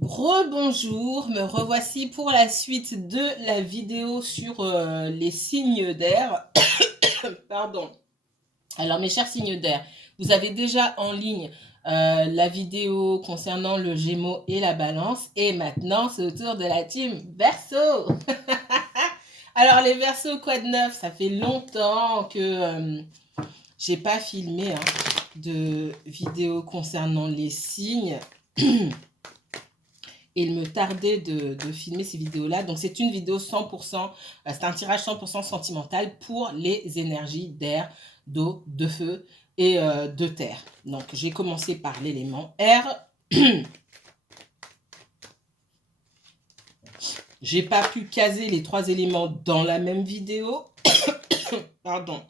Rebonjour, me revoici pour la suite de la vidéo sur les signes d'air. Pardon. Alors mes chers signes d'air, vous avez déjà en ligne la vidéo concernant le Gémeaux et la Balance. Et maintenant, c'est au tour de la team Verseau. Alors les Verseaux, quoi de neuf? Ça fait longtemps que j'ai pas filmé de vidéo concernant les signes. Et il me tardait de filmer ces vidéos-là. Donc, c'est une vidéo 100%, c'est un tirage 100% sentimental pour les énergies d'air, d'eau, de feu et de terre. Donc, j'ai commencé par l'élément air. J'ai pas pu caser les 3 éléments dans la même vidéo. Pardon.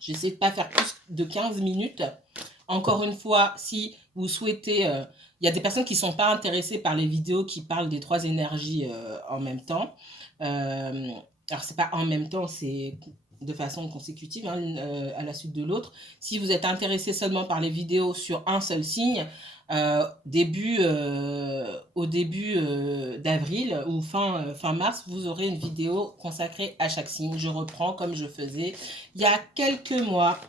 J'essaie de pas faire plus de 15 minutes. Encore une fois, si vous souhaitez... il y a des personnes qui ne sont pas intéressées par les vidéos qui parlent des 3 énergies en même temps. Alors, c'est pas en même temps, c'est de façon consécutive, à la suite de l'autre. Si vous êtes intéressé seulement par les vidéos sur un seul signe, au début d'avril ou fin mars, vous aurez une vidéo consacrée à chaque signe. Je reprends comme je faisais il y a quelques mois.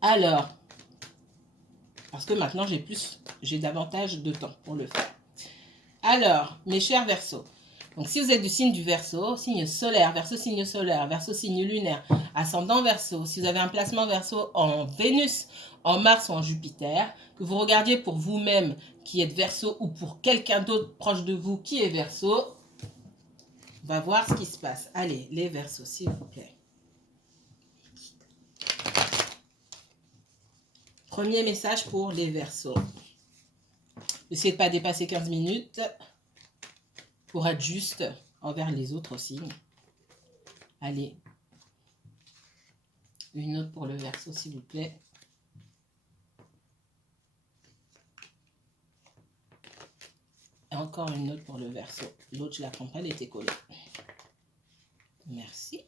Alors, parce que maintenant j'ai davantage de temps pour le faire. Alors, mes chers Verseaux, donc si vous êtes du signe du Verseau, signe solaire, Verseau signe lunaire, ascendant Verseau, si vous avez un placement Verseau en Vénus, en Mars ou en Jupiter, que vous regardiez pour vous-même qui êtes Verseau ou pour quelqu'un d'autre proche de vous qui est Verseau, on va voir ce qui se passe. Allez, les Verseaux, s'il vous plaît. Premier message pour les Verseaux. N'essayez de ne pas dépasser 15 minutes pour être juste envers les autres signes. Allez. Une autre pour le Verseau, s'il vous plaît. Et encore une autre pour le Verseau. L'autre, je ne la prends pas, elle était collée. Merci.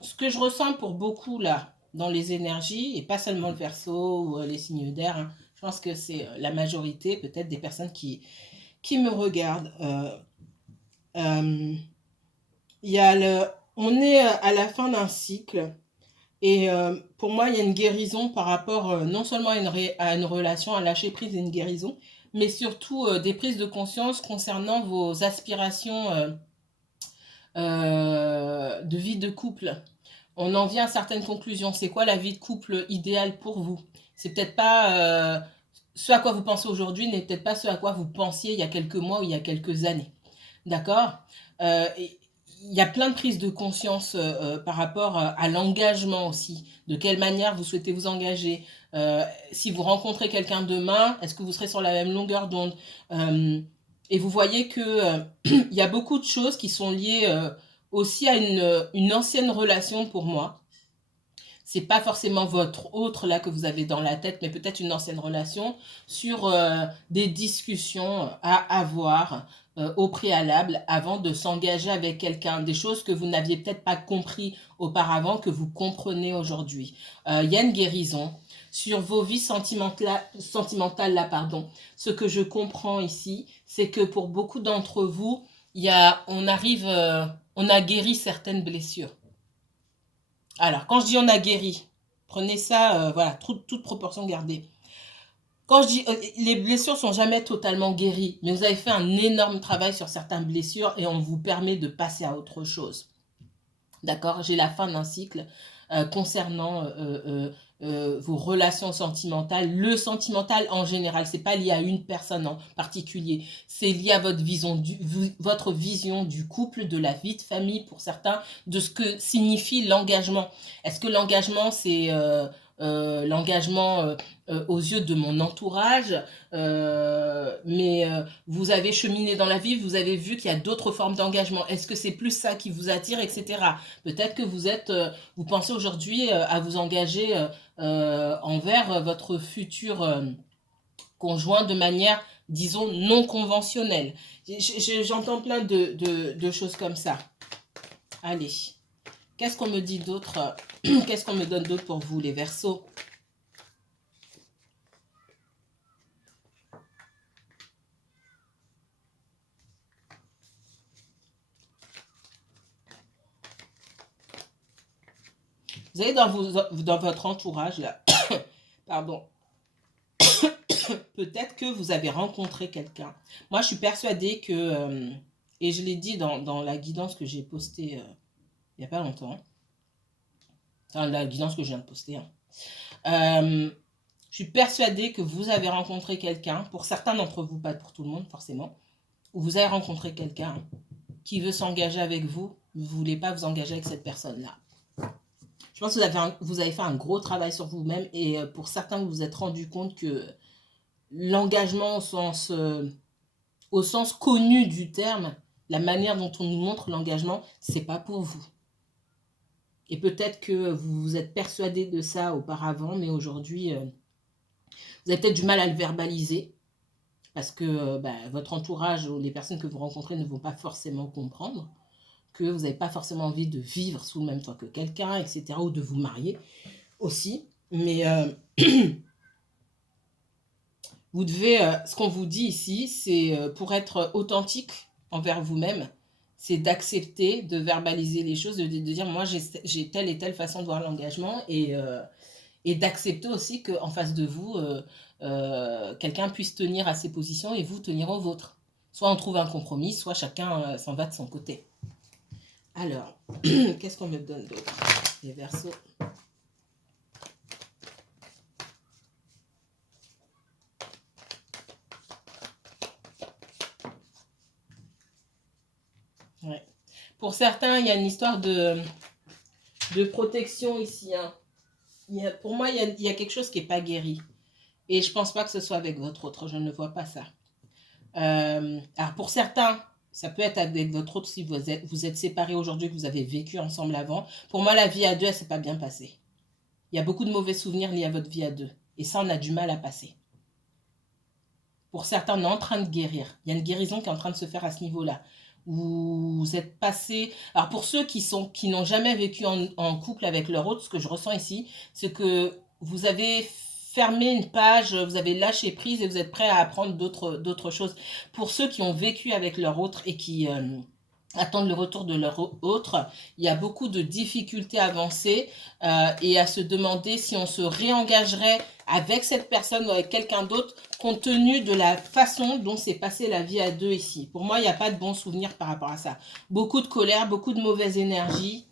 Ce que je ressens pour beaucoup là, dans les énergies, et pas seulement le Verseau ou les signes d'air, je pense que c'est la majorité, peut-être des personnes qui me regardent. On est à la fin d'un cycle. Et pour moi, il y a une guérison par rapport non seulement à une relation, à lâcher prise et une guérison, mais surtout des prises de conscience concernant vos aspirations de vie de couple. On en vient à certaines conclusions. C'est quoi la vie de couple idéale pour vous? C'est peut-être pas ce à quoi vous pensez aujourd'hui, n'est peut-être pas ce à quoi vous pensiez il y a quelques mois ou il y a quelques années. D'accord? Il y a plein de prises de conscience par rapport à l'engagement aussi. De quelle manière vous souhaitez vous engager? Si vous rencontrez quelqu'un demain, est-ce que vous serez sur la même longueur d'onde? Et vous voyez que il y a beaucoup de choses qui sont liées aussi à une ancienne relation pour moi. C'est pas forcément votre autre là que vous avez dans la tête, mais peut-être une ancienne relation sur des discussions à avoir au préalable avant de s'engager avec quelqu'un, des choses que vous n'aviez peut-être pas compris auparavant, que vous comprenez aujourd'hui. Il y a une guérison sur vos vies sentimentales là, pardon. Ce que je comprends ici, c'est que pour beaucoup d'entre vous, on a guéri certaines blessures. Alors, quand je dis on a guéri, prenez ça, voilà, toute proportion gardée. Quand je dis les blessures sont jamais totalement guéries, mais vous avez fait un énorme travail sur certaines blessures et on vous permet de passer à autre chose. D'accord? J'ai la fin d'un cycle concernant vos relations sentimentales. Le sentimental en général, c'est pas lié à une personne en particulier. C'est lié à votre vision du couple, de la vie de famille pour certains, de ce que signifie l'engagement. Est-ce que l'engagement, c'est l'engagement aux yeux de mon entourage, mais vous avez cheminé dans la vie, vous avez vu qu'il y a d'autres formes d'engagement. Est-ce que c'est plus ça qui vous attire, etc. Peut-être que vous pensez aujourd'hui à vous engager envers votre futur conjoint de manière, disons, non conventionnelle. J'entends plein de choses comme ça. Allez. Qu'est-ce qu'on me dit d'autre? Qu'est-ce qu'on me donne d'autre pour vous, les Verseaux? Vous avez dans votre entourage, là, pardon, peut-être que vous avez rencontré quelqu'un. Moi, je suis persuadée que, et je l'ai dit dans la guidance que j'ai postée il n'y a pas longtemps, enfin, la guidance que je viens de poster, hein. Je suis persuadée que vous avez rencontré quelqu'un, pour certains d'entre vous, pas pour tout le monde forcément, ou vous avez rencontré quelqu'un qui veut s'engager avec vous, vous ne voulez pas vous engager avec cette personne-là. Je pense que vous avez fait un gros travail sur vous-même et pour certains, vous vous êtes rendu compte que l'engagement au sens connu du terme, la manière dont on nous montre l'engagement, c'est pas pour vous. Et peut-être que vous vous êtes persuadé de ça auparavant, mais aujourd'hui, vous avez peut-être du mal à le verbaliser parce que votre entourage ou les personnes que vous rencontrez ne vont pas forcément comprendre, que vous n'avez pas forcément envie de vivre sous le même toit que quelqu'un, etc., ou de vous marier aussi. Mais vous devez, ce qu'on vous dit ici, c'est pour être authentique envers vous-même, c'est d'accepter, de verbaliser les choses, de dire moi j'ai telle et telle façon de voir l'engagement et d'accepter aussi qu'en face de vous, quelqu'un puisse tenir à ses positions et vous tenir aux vôtres. Soit on trouve un compromis, soit chacun s'en va de son côté. Alors, qu'est-ce qu'on me donne d'autre? Les Verseaux. Ouais. Pour certains, il y a une histoire de protection ici, hein. Pour moi, il y a quelque chose qui n'est pas guéri. Et je ne pense pas que ce soit avec votre autre. Je ne vois pas ça. Alors, pour certains, ça peut être avec votre autre si vous êtes séparés aujourd'hui, que vous avez vécu ensemble avant. Pour moi, la vie à deux, elle ne s'est pas bien passée. Il y a beaucoup de mauvais souvenirs liés à votre vie à deux. Et ça, on a du mal à passer. Pour certains, on est en train de guérir. Il y a une guérison qui est en train de se faire à ce niveau-là. Vous êtes passé... Alors, pour ceux qui n'ont jamais vécu en couple avec leur autre, ce que je ressens ici, c'est que vous avez fermé une page, vous avez lâché prise et vous êtes prêt à apprendre d'autres choses. Pour ceux qui ont vécu avec leur autre et qui attendent le retour de leur autre, il y a beaucoup de difficultés à avancer et à se demander si on se réengagerait avec cette personne ou avec quelqu'un d'autre compte tenu de la façon dont s'est passée la vie à deux ici. Pour moi, il n'y a pas de bons souvenirs par rapport à ça. Beaucoup de colère, beaucoup de mauvaise énergie.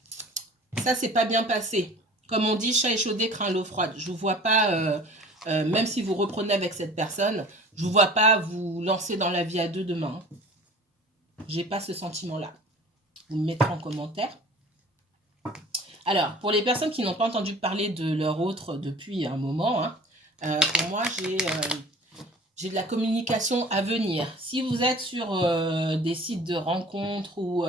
Ça, c'est pas bien passé. Comme on dit, chat échaudé craint l'eau froide. Je vous vois pas, même si vous reprenez avec cette personne, je vous vois pas vous lancer dans la vie à deux demain. J'ai pas ce sentiment-là. Vous me mettrez en commentaire. Alors, pour les personnes qui n'ont pas entendu parler de leur autre depuis un moment, hein, pour moi, j'ai de la communication à venir. Si vous êtes sur des sites de rencontres ou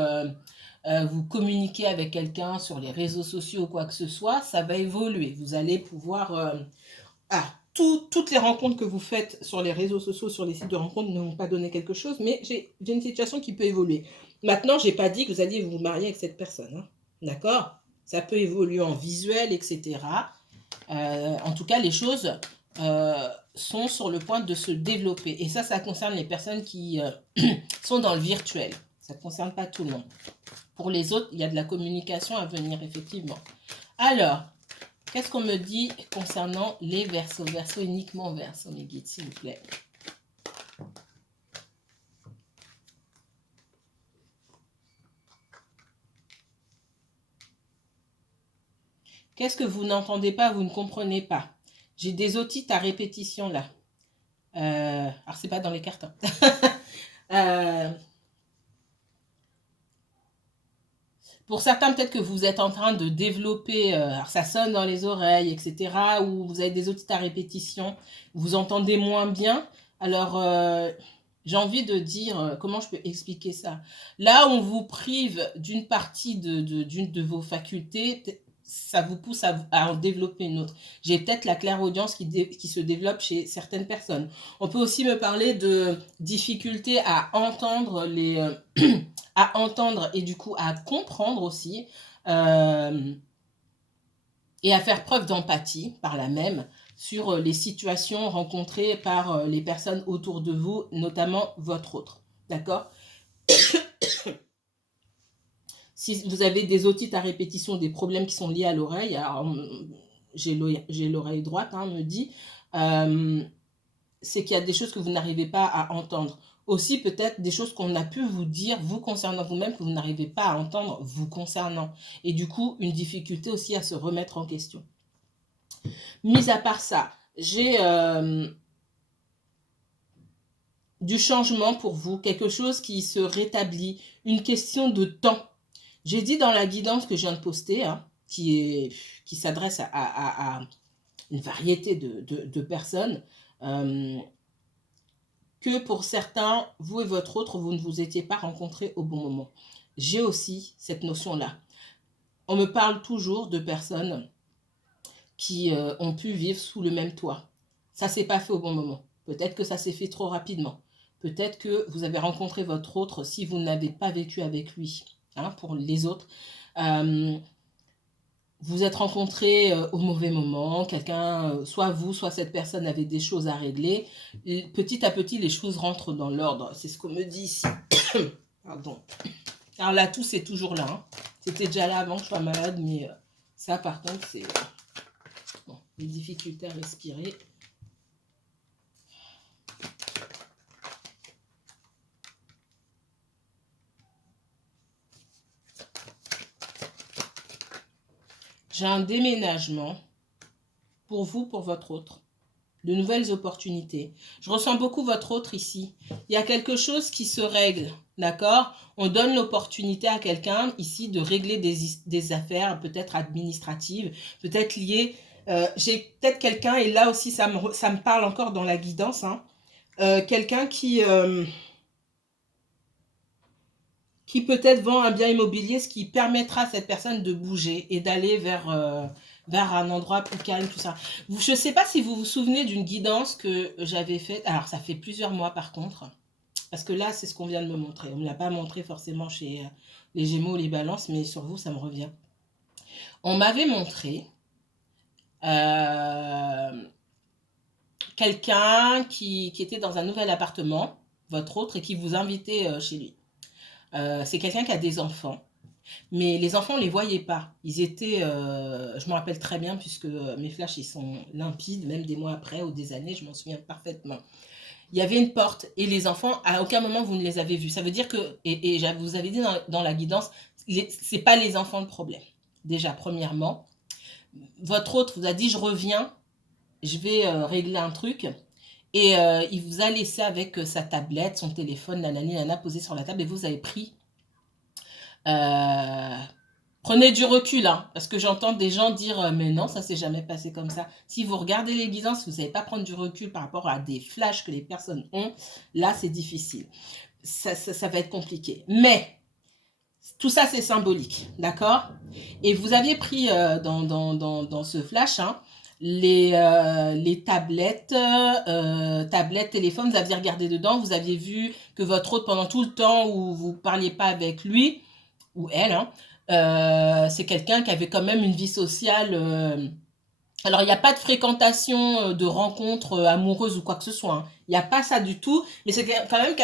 vous communiquez avec quelqu'un sur les réseaux sociaux ou quoi que ce soit, ça va évoluer. Vous allez pouvoir... toutes les rencontres que vous faites sur les réseaux sociaux, sur les sites de rencontres ne vont pas donner quelque chose, mais j'ai une situation qui peut évoluer. Maintenant, je n'ai pas dit que vous alliez vous marier avec cette personne. Hein. D'accord? Ça peut évoluer en visuel, etc. En tout cas, les choses sont sur le point de se développer. Et ça concerne les personnes qui sont dans le virtuel. Ça ne concerne pas tout le monde. Pour les autres, il y a de la communication à venir, effectivement. Alors, qu'est-ce qu'on me dit concernant les Verseaux? Verseaux, uniquement Verseaux, mes guides, s'il vous plaît. Qu'est-ce que vous n'entendez pas, vous ne comprenez pas? J'ai des otites à répétition, là. Alors, c'est pas dans les cartes. Pour certains, peut-être que vous êtes en train de développer, alors ça sonne dans les oreilles, etc., ou vous avez des otites à répétition, vous entendez moins bien. Alors, j'ai envie de dire, comment je peux expliquer ça? Là, on vous prive d'une partie de vos facultés, ça vous pousse à en développer une autre. J'ai peut-être la clairaudience qui se développe chez certaines personnes. On peut aussi me parler de difficultés à entendre à entendre et du coup à comprendre aussi et à faire preuve d'empathie par là même sur les situations rencontrées par les personnes autour de vous, notamment votre autre. D'accord? Si vous avez des otites à répétition, des problèmes qui sont liés à l'oreille, alors j'ai l'oreille droite, hein, me dit, c'est qu'il y a des choses que vous n'arrivez pas à entendre. Aussi peut-être des choses qu'on a pu vous dire vous concernant vous-même que vous n'arrivez pas à entendre vous concernant. Et du coup, une difficulté aussi à se remettre en question. Mis à part ça, j'ai du changement pour vous, quelque chose qui se rétablit, une question de temps. J'ai dit dans la guidance que je viens de poster, hein, qui s'adresse à une variété de personnes, que pour certains, vous et votre autre, vous ne vous étiez pas rencontrés au bon moment. J'ai aussi cette notion-là. On me parle toujours de personnes qui ont pu vivre sous le même toit. Ça ne s'est pas fait au bon moment. Peut-être que ça s'est fait trop rapidement. Peut-être que vous avez rencontré votre autre si vous n'avez pas vécu avec lui. Hein, pour les autres. Vous êtes rencontrés au mauvais moment. Quelqu'un, soit vous, soit cette personne avait des choses à régler. Et petit à petit, les choses rentrent dans l'ordre. C'est ce qu'on me dit ici. Pardon. Alors là, tout c'est toujours là. Hein. C'était déjà là avant que je sois malade, mais ça, par contre, c'est... Bon, les difficultés à respirer. J'ai un déménagement pour vous, pour votre autre. De nouvelles opportunités. Je ressens beaucoup votre autre ici. Il y a quelque chose qui se règle, d'accord? On donne l'opportunité à quelqu'un ici de régler des affaires peut-être administratives, peut-être liées. J'ai peut-être quelqu'un, et là aussi ça me parle encore dans la guidance, hein, quelqu'un qui peut-être vend un bien immobilier, ce qui permettra à cette personne de bouger et d'aller vers un endroit plus calme, tout ça. Je ne sais pas si vous vous souvenez d'une guidance que j'avais faite. Alors, ça fait plusieurs mois par contre. Parce que là, c'est ce qu'on vient de me montrer. On ne me l'a pas montré forcément chez les Gémeaux ou les Balances, mais sur vous, ça me revient. On m'avait montré quelqu'un qui était dans un nouvel appartement, votre autre, et qui vous invitait chez lui. C'est quelqu'un qui a des enfants. Mais les enfants, on ne les voyait pas. Ils étaient, je me rappelle très bien, puisque mes flashs, ils sont limpides, même des mois après ou des années, je m'en souviens parfaitement. Il y avait une porte et les enfants, à aucun moment, vous ne les avez vus. Ça veut dire que, et vous avez dit dans la guidance, ce n'est pas les enfants le problème. Déjà, premièrement, votre autre vous a dit, je reviens, je vais régler un truc. Et il vous a laissé avec sa tablette, son téléphone, nanani, nana, posé sur la table, et vous avez pris... prenez du recul, hein, parce que j'entends des gens dire mais non, ça s'est jamais passé comme ça. Si vous regardez les guidances, vous ne savez pas prendre du recul par rapport à des flashs que les personnes ont, là c'est difficile. Ça va être compliqué. Mais tout ça c'est symbolique, d'accord? Et vous aviez pris dans ce flash, hein, les tablettes, téléphones, vous aviez regardé dedans, vous aviez vu que votre autre, pendant tout le temps où vous ne parliez pas avec lui, ou elle, hein, c'est quelqu'un qui avait quand même une vie sociale. Alors, il n'y a pas de fréquentation de rencontres amoureuses ou quoi que ce soit. Hein. Il n'y a pas ça du tout. Mais c'est quand même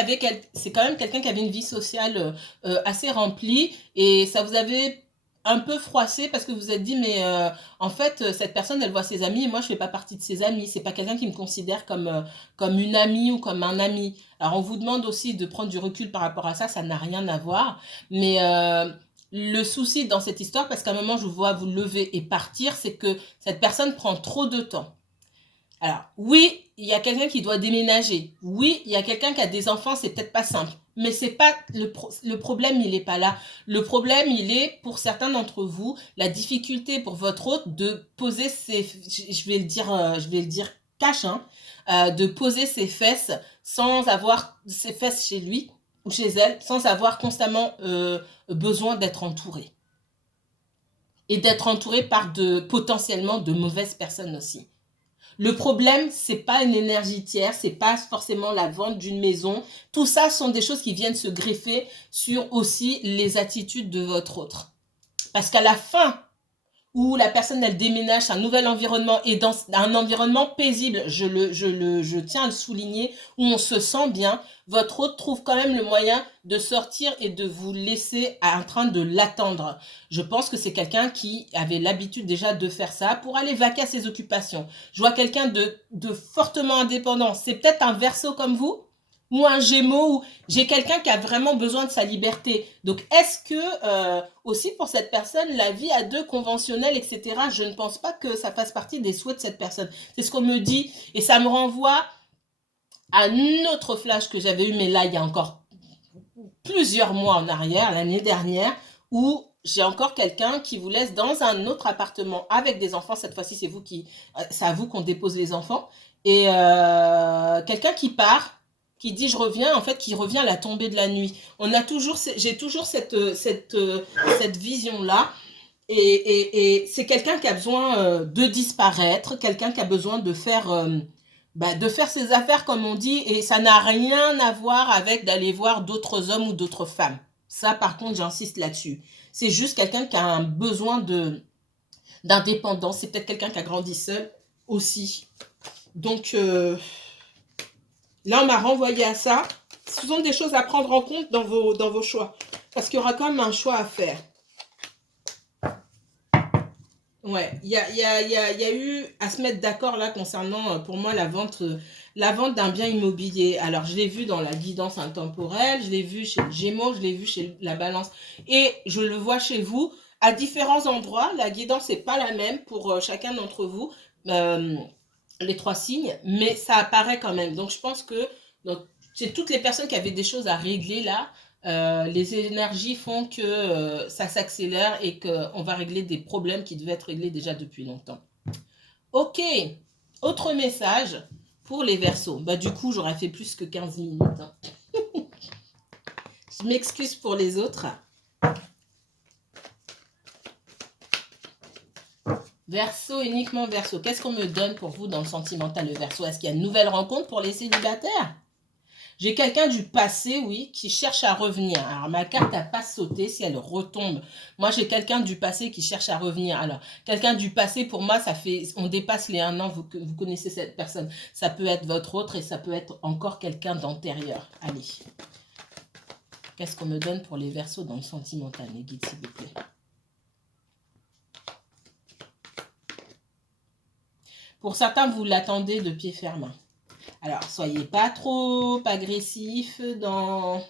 quelqu'un qui avait une vie sociale assez remplie. Et ça vous avait un peu froissé parce que vous vous êtes dit, mais en fait, cette personne, elle voit ses amis et moi, je ne fais pas partie de ses amis. C'est pas quelqu'un qui me considère comme une amie ou comme un ami. Alors, on vous demande aussi de prendre du recul par rapport à ça. Ça n'a rien à voir. Mais le souci dans cette histoire, parce qu'à un moment, je vous vois vous lever et partir, c'est que cette personne prend trop de temps. Alors, oui, il y a quelqu'un qui doit déménager. Oui, il y a quelqu'un qui a des enfants, c'est peut-être pas simple. Mais c'est pas le problème, il n'est pas là. Le problème, il est, pour certains d'entre vous, la difficulté pour votre autre de poser ses... Je vais le dire cash, hein, de poser ses fesses sans avoir ses fesses chez lui ou chez elle, sans avoir constamment besoin d'être entouré. Et d'être entouré par potentiellement de mauvaises personnes aussi. Le problème, c'est pas une énergie tiers, c'est pas forcément la vente d'une maison. Tout ça sont des choses qui viennent se greffer sur aussi les attitudes de votre autre. Parce qu'à la fin, où la personne, elle déménage un nouvel environnement et dans un environnement paisible, je tiens à le souligner, où on se sent bien, votre hôte trouve quand même le moyen de sortir et de vous laisser en train de l'attendre. Je pense que c'est quelqu'un qui avait l'habitude déjà de faire ça pour aller vaquer à ses occupations. Je vois quelqu'un de fortement indépendant. C'est peut-être un Verseau comme vous, ou un Gémeaux, ou j'ai quelqu'un qui a vraiment besoin de sa liberté. Donc, est-ce que, aussi pour cette personne, la vie à deux conventionnelle, etc., je ne pense pas que ça fasse partie des souhaits de cette personne. C'est ce qu'on me dit, et ça me renvoie à un autre flash que j'avais eu, mais là, il y a encore plusieurs mois en arrière, l'année dernière, où j'ai encore quelqu'un qui vous laisse dans un autre appartement avec des enfants. Cette fois-ci, c'est à vous qu'on dépose les enfants. Et quelqu'un qui part, qui dit je reviens, en fait, qui revient à la tombée de la nuit. J'ai toujours cette vision-là. Et c'est quelqu'un qui a besoin de disparaître, quelqu'un qui a besoin de faire ses affaires, comme on dit, et ça n'a rien à voir avec d'aller voir d'autres hommes ou d'autres femmes. Ça, par contre, j'insiste là-dessus. C'est juste quelqu'un qui a un besoin d'indépendance. C'est peut-être quelqu'un qui a grandi seul aussi. Donc, là, on m'a renvoyé à ça. Ce sont des choses à prendre en compte dans vos choix. Parce qu'il y aura quand même un choix à faire. Ouais, il y a eu à se mettre d'accord là concernant, pour moi, la vente d'un bien immobilier. Alors, je l'ai vu dans la guidance intemporelle, je l'ai vu chez le Gémeaux, je l'ai vu chez la Balance. Et je le vois chez vous, à différents endroits. La guidance n'est pas la même pour chacun d'entre vous, les trois signes, mais ça apparaît quand même. Donc, je pense que c'est toutes les personnes qui avaient des choses à régler là. Les énergies font que ça s'accélère et qu'on va régler des problèmes qui devaient être réglés déjà depuis longtemps. Ok, autre message pour les Verseaux. Bah, du coup, j'aurais fait plus que 15 minutes. Hein. Je m'excuse pour les autres. Verseau, uniquement Verseau. Qu'est-ce qu'on me donne pour vous dans le sentimental, le Verseau? Est-ce qu'il y a une nouvelle rencontre pour les célibataires? J'ai quelqu'un du passé, oui, qui cherche à revenir. Alors, ma carte n'a pas sauté si elle retombe. Moi, j'ai quelqu'un du passé qui cherche à revenir. Alors, quelqu'un du passé, pour moi, on dépasse les 1 an, vous connaissez cette personne. Ça peut être votre autre et ça peut être encore quelqu'un d'antérieur. Allez. Qu'est-ce qu'on me donne pour les Verseaux dans le sentimental, les guides, s'il vous plaît? Pour certains, vous l'attendez de pied ferme. Alors, soyez pas trop agressif dans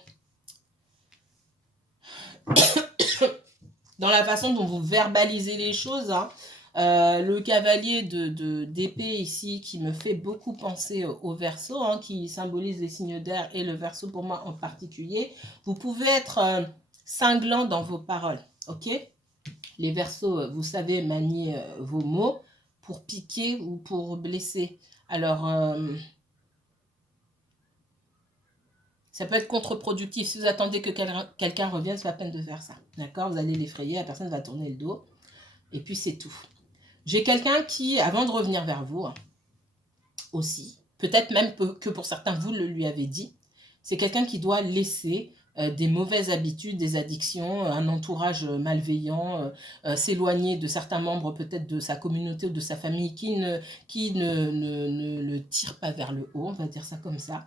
la façon dont vous verbalisez les choses. Hein. Le cavalier d'épée ici qui me fait beaucoup penser au Verseau, hein, qui symbolise les signes d'air et le Verseau pour moi en particulier. Vous pouvez être cinglant dans vos paroles, ok? Les Verseaux, vous savez manier vos mots pour piquer ou pour blesser. Alors, ça peut être contre-productif. Si vous attendez que quelqu'un revienne, c'est pas la peine de faire ça. D'accord? Vous allez l'effrayer, la personne va tourner le dos. Et puis, c'est tout. J'ai quelqu'un qui, avant de revenir vers vous, aussi, peut-être même que pour certains, vous le lui avez dit, c'est quelqu'un qui doit laisser des mauvaises habitudes, des addictions, un entourage malveillant, s'éloigner de certains membres peut-être de sa communauté ou de sa famille qui ne le tire pas vers le haut, on va dire ça comme ça.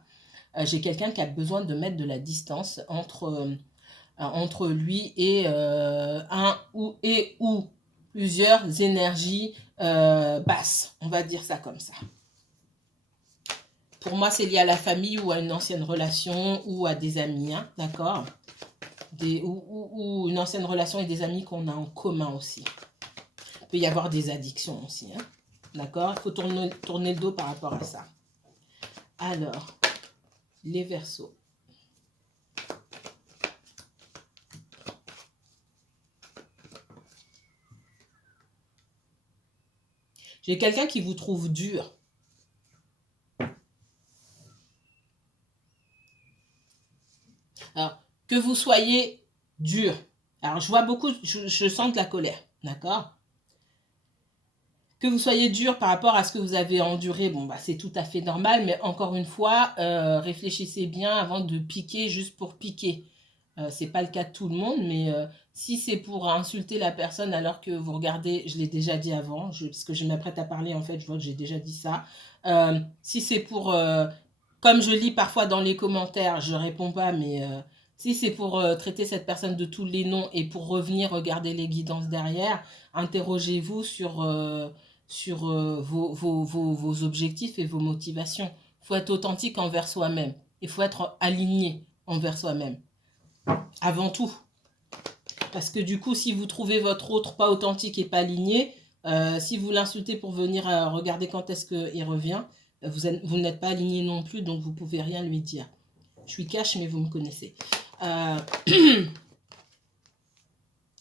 J'ai quelqu'un qui a besoin de mettre de la distance entre lui et un ou plusieurs énergies basses, on va dire ça comme ça. Pour moi, c'est lié à la famille ou à une ancienne relation ou à des amis, hein, d'accord? Ou une ancienne relation et des amis qu'on a en commun aussi. Il peut y avoir des addictions aussi, hein, d'accord? Il faut tourner le dos par rapport à ça. Alors, les Verseaux. J'ai quelqu'un qui vous trouve dur. Alors, que vous soyez dur. Alors, je vois beaucoup, je sens de la colère, d'accord? Que vous soyez dur par rapport à ce que vous avez enduré, bon, bah, c'est tout à fait normal, mais encore une fois, réfléchissez bien avant de piquer juste pour piquer. C'est pas le cas de tout le monde, mais Si c'est pour insulter la personne alors que vous regardez, je l'ai déjà dit avant, parce que je m'apprête à parler, en fait, je vois que j'ai déjà dit ça. Si c'est pour, comme je lis parfois dans les commentaires, je réponds pas, mais si c'est pour traiter cette personne de tous les noms et pour revenir regarder les guidances derrière, interrogez-vous sur vos objectifs et vos motivations. Il faut être authentique envers soi-même. Il faut être aligné envers soi-même. Avant tout. Parce que du coup, si vous trouvez votre autre pas authentique et pas aligné, si vous l'insultez pour venir regarder quand est-ce qu'il revient, vous n'êtes pas aligné non plus, donc vous ne pouvez rien lui dire. Je suis cash, mais vous me connaissez.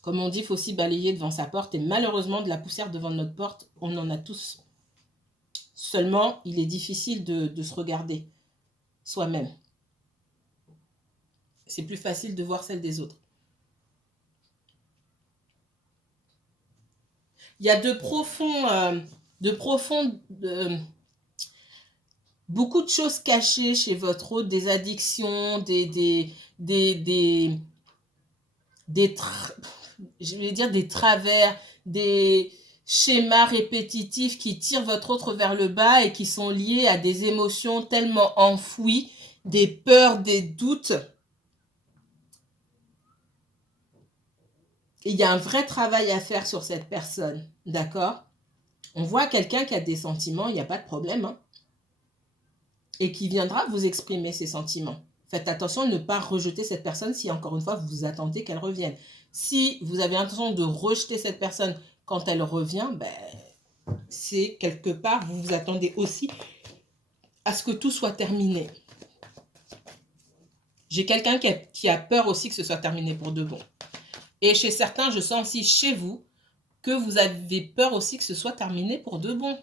Comme on dit, il faut aussi balayer devant sa porte. Et malheureusement, de la poussière devant notre porte, on en a tous. Seulement, il est difficile de se regarder soi-même. C'est plus facile de voir celle des autres. Il y a beaucoup de choses cachées chez votre hôte, des addictions, je vais dire des travers, des schémas répétitifs qui tirent votre autre vers le bas et qui sont liés à des émotions tellement enfouies, des peurs, des doutes. Il y a un vrai travail à faire sur cette personne, d'accord? On voit quelqu'un qui a des sentiments, il n'y a pas de problème, hein, et qui viendra vous exprimer ses sentiments. Faites attention à ne pas rejeter cette personne si, encore une fois, vous attendez qu'elle revienne. Si vous avez l'intention de rejeter cette personne quand elle revient, ben, c'est quelque part, vous vous attendez aussi à ce que tout soit terminé. J'ai quelqu'un qui a peur aussi que ce soit terminé pour de bon. Et chez certains, je sens aussi chez vous que vous avez peur aussi que ce soit terminé pour de bon.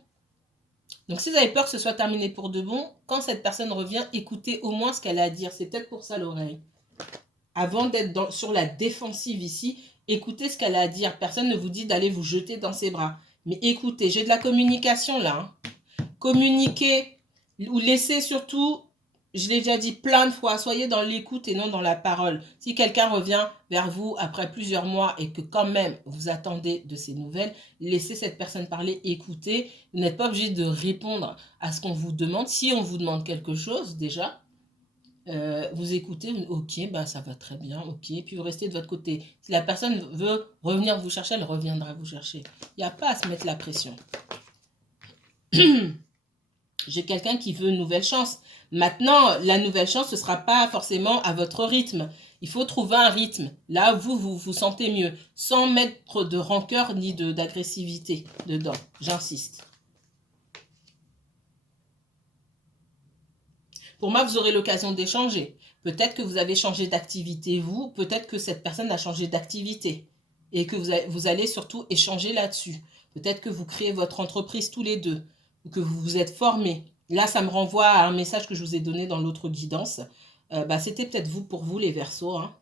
Donc, si vous avez peur que ce soit terminé pour de bon, quand cette personne revient, écoutez au moins ce qu'elle a à dire. C'est peut-être pour ça l'oreille. Avant d'être sur la défensive ici, écoutez ce qu'elle a à dire. Personne ne vous dit d'aller vous jeter dans ses bras. Mais écoutez, j'ai de la communication là. Hein. Communiquez ou laissez surtout, je l'ai déjà dit plein de fois, soyez dans l'écoute et non dans la parole. Si quelqu'un revient vers vous après plusieurs mois et que quand même vous attendez de ses nouvelles, laissez cette personne parler, écoutez. Vous n'êtes pas obligé de répondre à ce qu'on vous demande. Si on vous demande quelque chose déjà, vous écoutez, ok, bah ça va très bien, ok, puis vous restez de votre côté. Si la personne veut revenir vous chercher, elle reviendra vous chercher. Il n'y a pas à se mettre la pression. J'ai quelqu'un qui veut une nouvelle chance. Maintenant, la nouvelle chance, ce ne sera pas forcément à votre rythme. Il faut trouver un rythme. Là, vous vous sentez mieux, sans mettre de rancœur ni d'agressivité dedans. J'insiste. Pour moi, vous aurez l'occasion d'échanger. Peut-être que vous avez changé d'activité, vous. Peut-être que cette personne a changé d'activité. Et que vous allez surtout échanger là-dessus. Peut-être que vous créez votre entreprise tous les deux. Ou que vous vous êtes formés. Là, ça me renvoie à un message que je vous ai donné dans l'autre guidance. C'était peut-être vous pour vous, les Verseaux. Hein.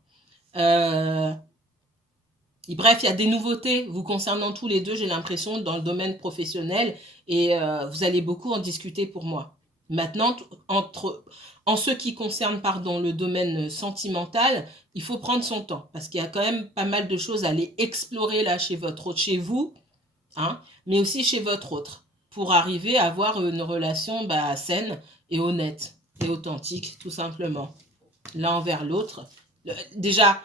Bref, il y a des nouveautés vous concernant tous les deux, j'ai l'impression, dans le domaine professionnel. Et vous allez beaucoup en discuter pour moi. Maintenant, en ce qui concerne le domaine sentimental, il faut prendre son temps. Parce qu'il y a quand même pas mal de choses à aller explorer là chez votre autre, chez vous, hein, mais aussi chez votre autre. Pour arriver à avoir une relation saine et honnête et authentique, tout simplement. L'un envers l'autre. Déjà,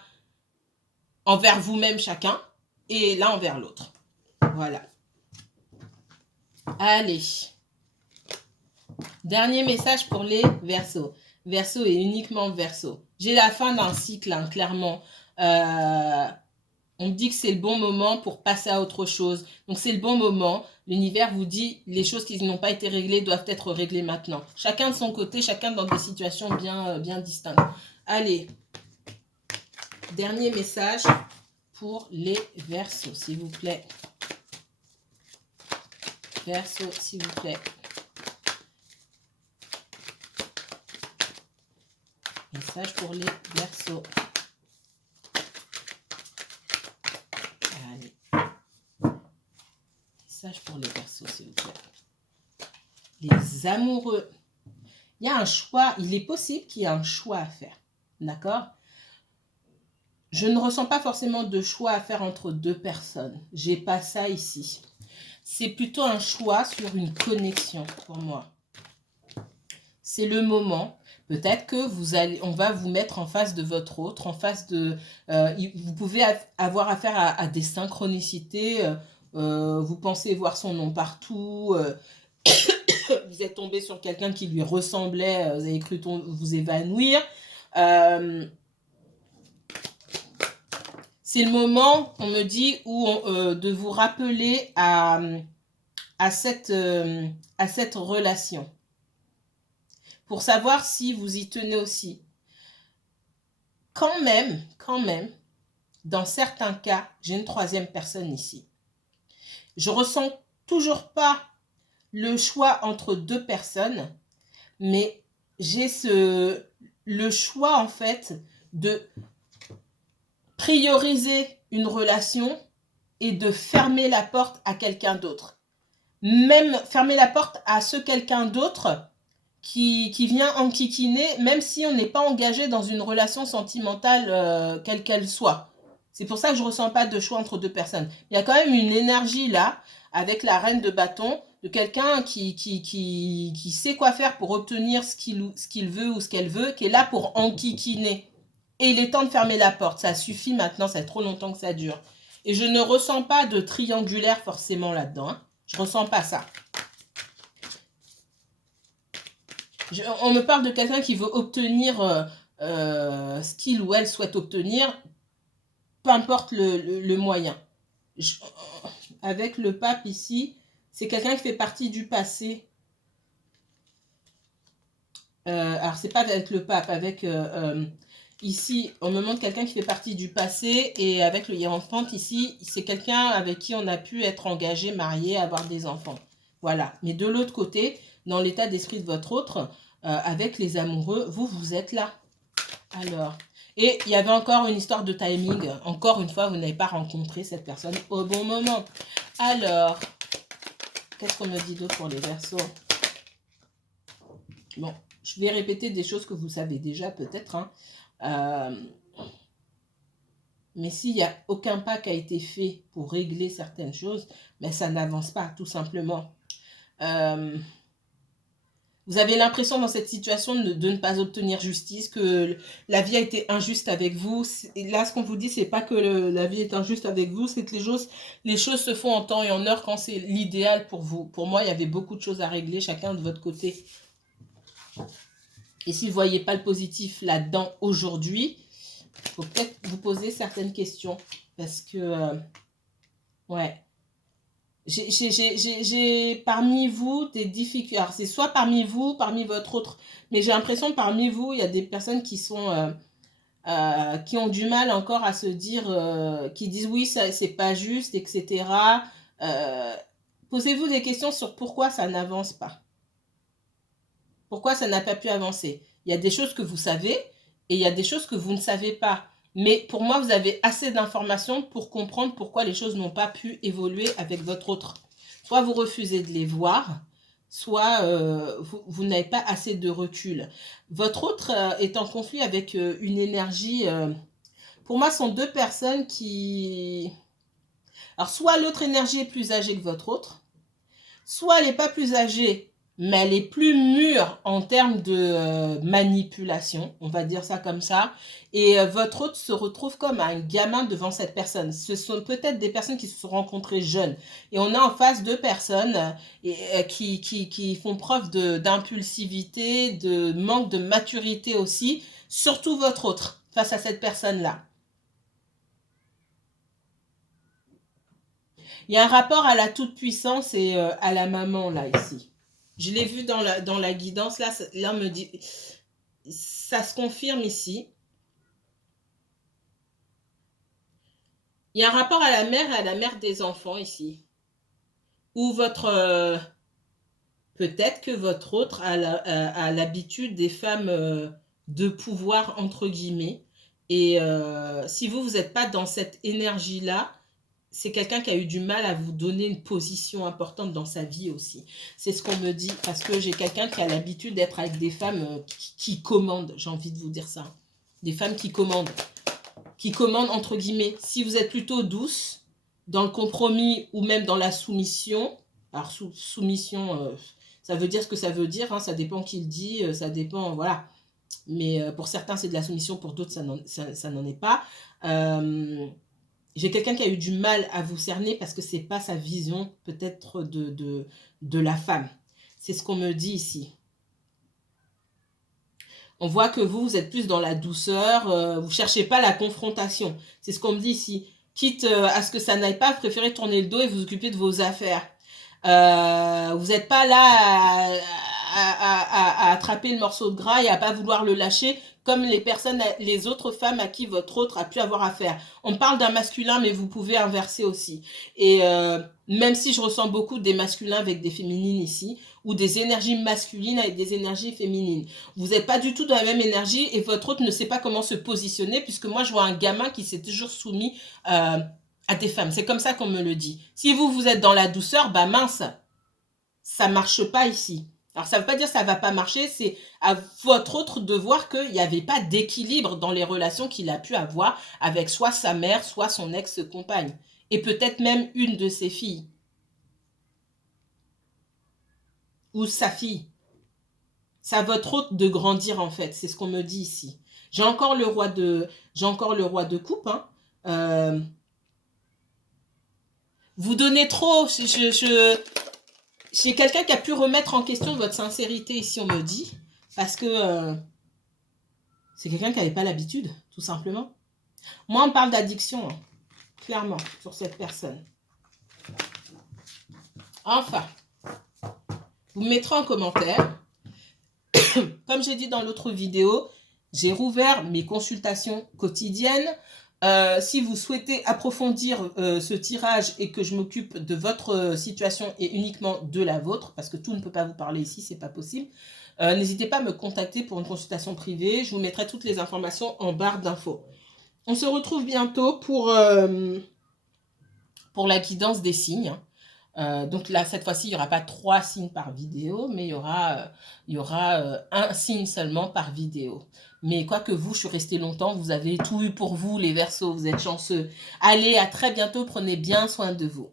envers vous-même chacun et l'un envers l'autre. Voilà. Allez. Dernier message pour les Verseaux. Verseau et uniquement Verseau. J'ai la fin d'un cycle, hein, clairement. On me dit que c'est le bon moment pour passer à autre chose. Donc c'est le bon moment. L'univers vous dit les choses qui n'ont pas été réglées doivent être réglées maintenant. Chacun de son côté, chacun dans des situations bien distinctes. Allez. Dernier message pour les Verseaux, s'il vous plaît. Verseau, s'il vous plaît. Message pour les Verseaux. Allez. Message pour les Verseaux, s'il vous plaît. Les amoureux. Il y a un choix. Il est possible qu'il y ait un choix à faire. D'accord ? Je ne ressens pas forcément de choix à faire entre deux personnes. J'ai pas ça ici. C'est plutôt un choix sur une connexion pour moi. C'est le moment. Peut-être que on va vous mettre en face de votre autre, en face de... vous pouvez avoir affaire à des synchronicités. Vous pensez voir son nom partout. Vous êtes tombé sur quelqu'un qui lui ressemblait. Vous avez cru vous évanouir. C'est le moment, on me dit, de vous rappeler à cette relation. Pour savoir si vous y tenez aussi. Quand même, dans certains cas, j'ai une troisième personne ici. Je ressens toujours pas le choix entre deux personnes, mais j'ai le choix en fait de prioriser une relation et de fermer la porte à quelqu'un d'autre. Même fermer la porte à ce quelqu'un d'autre qui vient enquiquiner, même si on n'est pas engagé dans une relation sentimentale quelle qu'elle soit. C'est pour ça que je ne ressens pas de choix entre deux personnes. Il y a quand même une énergie là, avec la reine de bâton, de quelqu'un qui sait quoi faire pour obtenir ce qu'il veut ou ce qu'elle veut, qui est là pour enquiquiner. Et il est temps de fermer la porte. Ça suffit maintenant, ça fait trop longtemps que ça dure. Et je ne ressens pas de triangulaire forcément là-dedans. Hein. Je ne ressens pas ça. On me parle de quelqu'un qui veut obtenir ce qu'il ou elle souhaite obtenir, peu importe le moyen. Avec le pape ici, c'est quelqu'un qui fait partie du passé. Alors, c'est pas avec le pape, avec... ici, on me montre quelqu'un qui fait partie du passé, et avec le hiérophante ici, c'est quelqu'un avec qui on a pu être engagé, marié, avoir des enfants. Voilà. Mais de l'autre côté, dans l'état d'esprit de votre autre, avec les amoureux, vous êtes là. Alors, et il y avait encore une histoire de timing. Encore une fois, vous n'avez pas rencontré cette personne au bon moment. Alors, qu'est-ce qu'on me dit d'autre pour les Verseaux? Bon, je vais répéter des choses que vous savez déjà peut-être. Hein. Mais s'il n'y a aucun pas qui a été fait pour régler certaines choses, mais ça n'avance pas, tout simplement. Vous avez l'impression dans cette situation de ne pas obtenir justice, que la vie a été injuste avec vous. Et là, ce qu'on vous dit, c'est pas que la vie est injuste avec vous, c'est que les choses se font en temps et en heure quand c'est l'idéal pour vous. Pour moi, il y avait beaucoup de choses à régler, chacun de votre côté. Et si vous ne voyez pas le positif là-dedans aujourd'hui, il faut peut-être vous poser certaines questions. Parce que, ouais... J'ai parmi vous des difficultés. Alors, c'est soit parmi vous, parmi votre autre. Mais j'ai l'impression que parmi vous, il y a des personnes qui ont du mal encore à se dire, qui disent oui, c'est pas juste, etc. Posez-vous des questions sur pourquoi ça n'avance pas. Pourquoi ça n'a pas pu avancer. Il y a des choses que vous savez et il y a des choses que vous ne savez pas. Mais pour moi, vous avez assez d'informations pour comprendre pourquoi les choses n'ont pas pu évoluer avec votre autre. Soit vous refusez de les voir, soit vous n'avez pas assez de recul. Votre autre est en conflit avec une énergie... pour moi, ce sont deux personnes qui... Alors, soit l'autre énergie est plus âgée que votre autre, soit elle n'est pas plus âgée, mais elle est plus mûre en termes de manipulation, on va dire ça comme ça, et votre autre se retrouve comme un gamin devant cette personne. Ce sont peut-être des personnes qui se sont rencontrées jeunes, et on a en face deux personnes qui font preuve d'impulsivité, de manque de maturité aussi, surtout votre autre, face à cette personne-là. Il y a un rapport à la toute-puissance et à la maman, là, ici. Je l'ai vu dans la guidance, là, on me dit, ça se confirme ici. Il y a un rapport à la mère et à la mère des enfants ici. Ou peut-être que votre autre a l'habitude des femmes de pouvoir, entre guillemets. Et si vous n'êtes pas dans cette énergie-là, c'est quelqu'un qui a eu du mal à vous donner une position importante dans sa vie aussi. C'est ce qu'on me dit, parce que j'ai quelqu'un qui a l'habitude d'être avec des femmes qui commandent, j'ai envie de vous dire ça. Des femmes qui commandent. qui commande entre guillemets. Si vous êtes plutôt douce, dans le compromis ou même dans la soumission, alors soumission, ça veut dire ce que ça veut dire, hein, ça dépend qui le dit, ça dépend, voilà. Mais pour certains, c'est de la soumission, pour d'autres, ça n'en est pas. J'ai quelqu'un qui a eu du mal à vous cerner parce que c'est pas sa vision peut-être de la femme. C'est ce qu'on me dit ici. On voit que vous êtes plus dans la douceur, vous ne cherchez pas la confrontation. C'est ce qu'on me dit ici. Quitte à ce que ça n'aille pas, vous préférez tourner le dos et vous occuper de vos affaires. Vous n'êtes pas là à attraper le morceau de gras et à pas vouloir le lâcher comme les autres femmes à qui votre autre a pu avoir affaire. On parle d'un masculin, mais vous pouvez inverser aussi. Et même si je ressens beaucoup des masculins avec des féminines ici, ou des énergies masculines avec des énergies féminines. Vous n'êtes pas du tout dans la même énergie et votre autre ne sait pas comment se positionner, puisque moi, je vois un gamin qui s'est toujours soumis à des femmes. C'est comme ça qu'on me le dit. Si vous êtes dans la douceur, bah mince, ça marche pas ici. Alors, ça ne veut pas dire que ça ne va pas marcher, c'est à votre autre de voir qu'il n'y avait pas d'équilibre dans les relations qu'il a pu avoir avec soit sa mère, soit son ex-compagne. Et peut-être même une de ses filles. Ou sa fille. C'est à votre autre de grandir, en fait. C'est ce qu'on me dit ici. J'ai encore le roi de coupe. Hein. Vous donnez trop. J'ai quelqu'un qui a pu remettre en question votre sincérité ici, on me dit. Parce que c'est quelqu'un qui n'avait pas l'habitude, tout simplement. Moi, on parle d'addiction, hein, clairement, sur cette personne. Enfin, vous me mettrez en commentaire. Comme j'ai dit dans l'autre vidéo, j'ai rouvert mes consultations quotidiennes. Si vous souhaitez approfondir ce tirage et que je m'occupe de votre situation et uniquement de la vôtre, parce que tout ne peut pas vous parler ici, c'est pas possible, n'hésitez pas à me contacter pour une consultation privée. Je vous mettrai toutes les informations en barre d'infos. On se retrouve bientôt pour la guidance des signes. Donc là, cette fois-ci, il n'y aura pas 3 signes par vidéo, mais il y aura un signe seulement par vidéo. Mais quoi que vous, je suis restée longtemps, vous avez tout eu pour vous, les Verseaux, vous êtes chanceux. Allez, à très bientôt, prenez bien soin de vous.